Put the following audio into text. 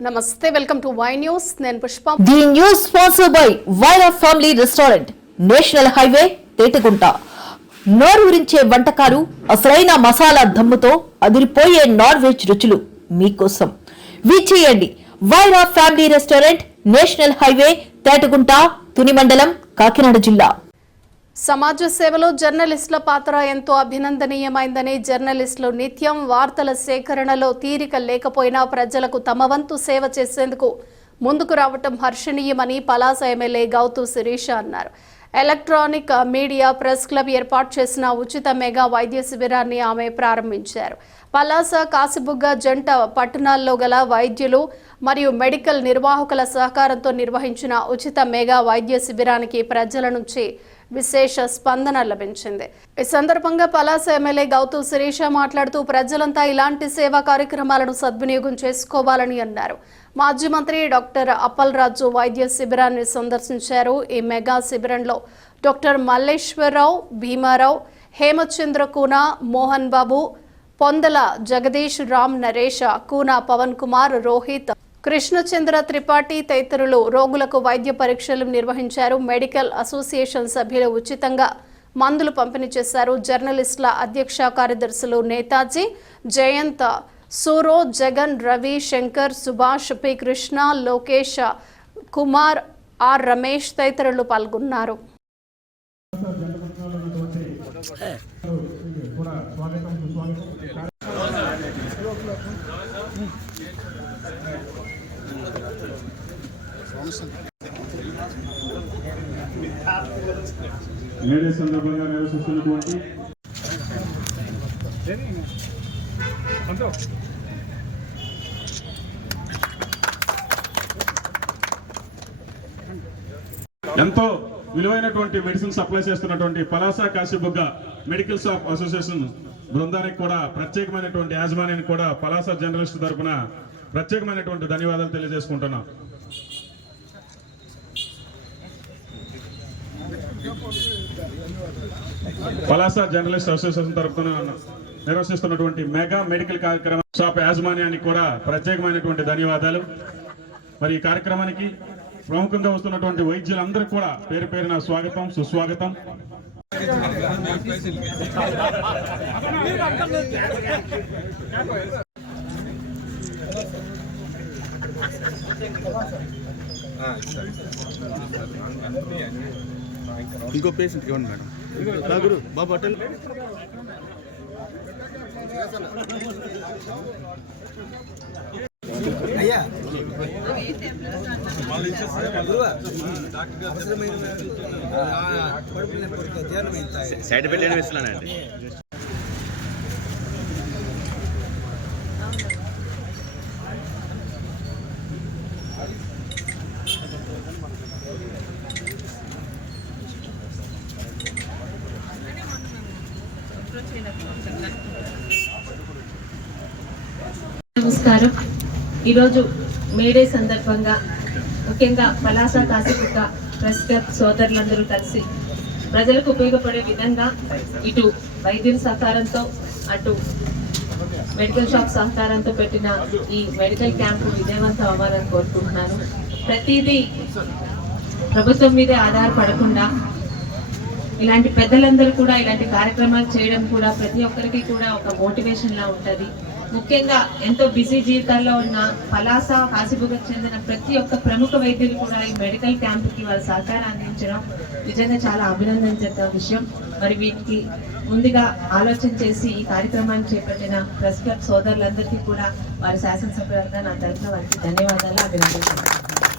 నమస్తే, welcome to Y news. నేను Pushpa. The news sponsored by Wyra family restaurant, national highway, Tetagunta. నోరూరించే వంటకాలు, అసలైన మసాలా దమ్ముతో అదిరిపోయే నాన్ వెజ్ రుచులు మీకోసం. విచ్చేయండి Wyra family restaurant, national highway, Tetagunta, Tuni మండలం, కాకినాడ జిల్లా. సమాజ సేవలో జర్నలిస్టుల పాత్ర ఎంతో అభినందనీయమైందని, జర్నలిస్టులు నిత్యం వార్తల సేకరణలో తీరిక లేకపోయినా ప్రజలకు తమ వంతు సేవ చేసేందుకు ముందుకు రావటం హర్షణీయమని పలాస ఎమ్మెల్యే గౌతు శిరీష అన్నారు. ఎలక్ట్రానిక్ మీడియా ప్రెస్ క్లబ్ ఏర్పాటు చేసిన ఉచిత మెగా వైద్య శిబిరాన్ని ఆమె ప్రారంభించారు. పలాస, కాసిబుగ్గ జంట పట్టణాల్లో గల వైద్యులు మరియు మెడికల్ నిర్వాహకుల సహకారంతో నిర్వహించిన ఉచిత మెగా వైద్య శిబిరానికి ప్రజల నుంచి విశేష స్పందన లభించింది. ఈ సందర్భంగా పలాస ఎమ్మెల్యే గౌతు శిరీష మాట్లాడుతూ ప్రజలంతా ఇలాంటి సేవా కార్యక్రమాలను సద్వినియోగం చేసుకోవాలని అన్నారు. మాజీ మంత్రి డాక్టర్ అప్పల్ రాజు వైద్య శిబిరాన్ని సందర్శించారు. ఈ మెగా శిబిరంలో డాక్టర్ మల్లేశ్వరరావు, భీమారావు, హేమచంద్ర కూన, మోహన్ బాబు, పొందల జగదీష్, రామ్ నరేష్, కూన పవన్ కుమార్, రోహిత్, కృష్ణచంద్ర త్రిపాఠి తదితరులు రోగులకు వైద్య పరీక్షలు నిర్వహించారు. మెడికల్ అసోసియేషన్ సభ్యులు ఉచితంగా మందులు పంపిణీ చేశారు. జర్నలిస్టుల అధ్యక్ష కార్యదర్శులు నేతాజీ, జయంత్, సూరో, జగన్, రవి, శంకర్, సుభాష్, పి కృష్ణ, లోకేష్ కుమార్, ఆర్ రమేష్ తదితరులు పాల్గొన్నారు. మేడే సందర్భంగా నిర్వహిస్తున్నటువంటి ఎంతో విలువైనటువంటి మెడిసిన్ సప్లై చేస్తున్నటువంటి Palasa Kashibugga medical shop association బృందానికి కూడా ప్రత్యేకమైనటువంటి యాజమాన్యానికి కూడా పలాస జర్నలిస్ట్ తరఫున ప్రత్యేకమైనటువంటి ధన్యవాదాలు తెలియజేసుకుంటున్నాం. పలాస జర్నలిస్ట్ అసోసియేషన్ తరఫున నిర్వహిస్తున్నటువంటి మెగా మెడికల్ కార్యక్రమం షాప్ యాజమాన్యానికి కూడా ప్రత్యేకమైనటువంటి ధన్యవాదాలు. మరి ఈ కార్యక్రమానికి ప్రముఖంగా వస్తున్నటువంటి వైద్యులందరూ కూడా పేరు పేరున స్వాగతం, సుస్వాగతం. ఇంకో పేషెంట్ ఇవ్వండి మేడం. గురు బాబు హోటల్ అయ్యా సైడ్ పెట్టి ఇస్తున్నానండి. నమస్కారం. ఈరోజు మేడే సందర్భంగా ముఖ్యంగా పలాస కాశీబుగ్గ ప్రెస్ క్లబ్ సోదరులందరూ కలిసి ప్రజలకు ఉపయోగపడే విధంగా ఇటు వైద్యుల సహకారంతో అటు మెడికల్ షాప్ సహకారంతో పెట్టిన ఈ మెడికల్ క్యాంపు విజయవంతం అవ్వాలని కోరుకుంటున్నాను. ప్రతిదీ ప్రభుత్వం మీదే ఆధారపడకుండా ఇలాంటి పెద్దలందరూ కూడా ఇలాంటి కార్యక్రమాలు చేయడం కూడా ప్రతి ఒక్కరికి కూడా ఒక మోటివేషన్ లా ఉంటుంది. ముఖ్యంగా ఎంతో బిజీ జీవితాల్లో ఉన్న పలాస, కాశీబుగ్గకు చెందిన ప్రతి ఒక్క ప్రముఖ వైద్యులు కూడా ఈ మెడికల్ క్యాంపుకి వాళ్ళ సహకారం అందించడం నిజంగా చాలా అభినందించదగ్గ విషయం. మరి వీటికి ముందుగా ఆలోచన చేసి ఈ కార్యక్రమాన్ని చేపట్టిన ప్రెస్ క్లబ్ సోదరులందరికీ కూడా వారి శాసనసభ్యులుగా నా తరఫున వారికి ధన్యవాదాలు, అభినందిస్తున్నాను.